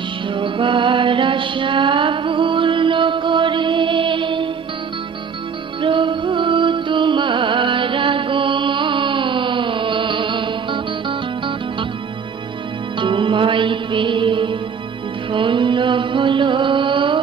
সবার আশা পূর্ণ করে প্রভু তোমার আগমন। তোমায় পে ধন্য হলো।